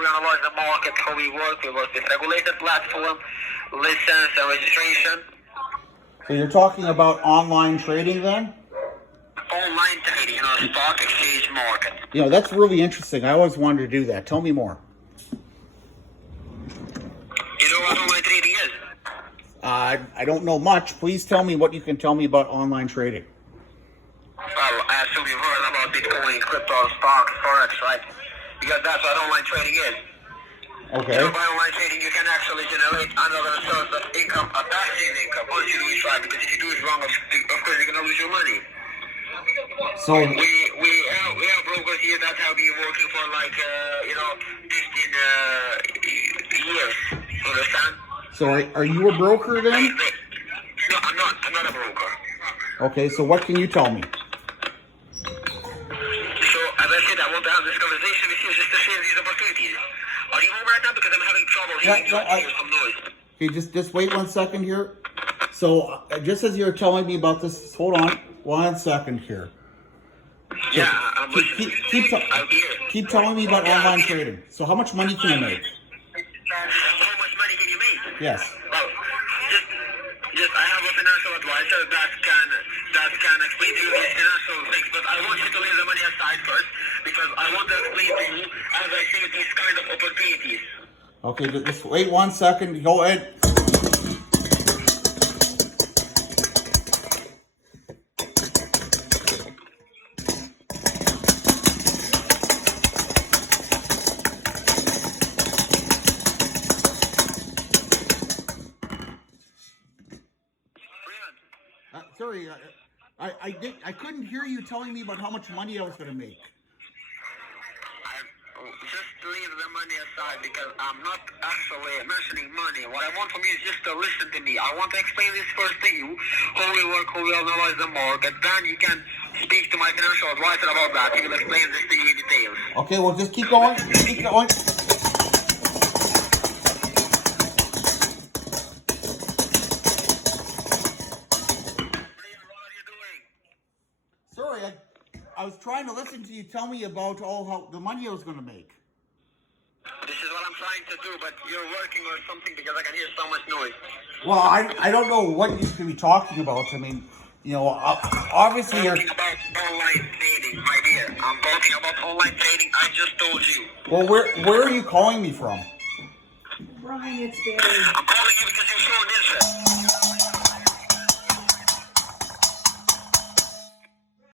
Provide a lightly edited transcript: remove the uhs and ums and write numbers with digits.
We analyze the market, how we work with regulated platform, license and registration. So you're talking about online trading then? Online trading, stock exchange market. That's really interesting. I always wanted to do that. Tell me more. You know what online trading is? I don't know much. Please tell me what you can tell me about online trading. Well, I assume you've heard about Bitcoin, crypto, stocks, forex, right? Because that's what online trading is. Okay. By online trading, you can actually generate another source of income, a passive income, once you do it right. Because if you do it wrong, of course, you're gonna lose your money. So we have brokers here that have been working for 15 years. Understand? So are you a broker then? No, I'm not. I'm not a broker. Okay, so what can you tell me? So, as I said, I want to have this conversation with you just to share these opportunities. Are you home right now? Because I'm having trouble hearing some noise. Okay, just wait 1 second here. So, just as you're telling me about this, hold on 1 second here. So, Yeah, I'm listening. I'm here. Keep telling me about online trading. So, how much money can you make? How much money can you make? Yes. Well, just I have a financial advisor that can explain to you these financial things, but I want you to leave the money aside first because I want to explain to you as I see these kind of opportunities. Okay, just wait 1 second. Go ahead. Sorry, I couldn't hear you telling me about how much money I was going to make. Just leave the money aside because I'm not actually mentioning money. What I want from you is just to listen to me. I want to explain this first to you, how we work, how we analyze the market. Then you can speak to my financial advisor about that. He will explain this to you in details. Okay, well, just keep going. Keep going. Sorry, I was trying to listen to you tell me about how the money I was going to make. This is what I'm trying to do, but you're working or something because I can hear so much noise. Well, I don't know what you should be talking about. I mean, obviously you're... I'm talking about online trading, my dear. I'm talking about online trading. I just told you. Well, where are you calling me from? Brian, it's Barry. I'm calling you because you're showing interest.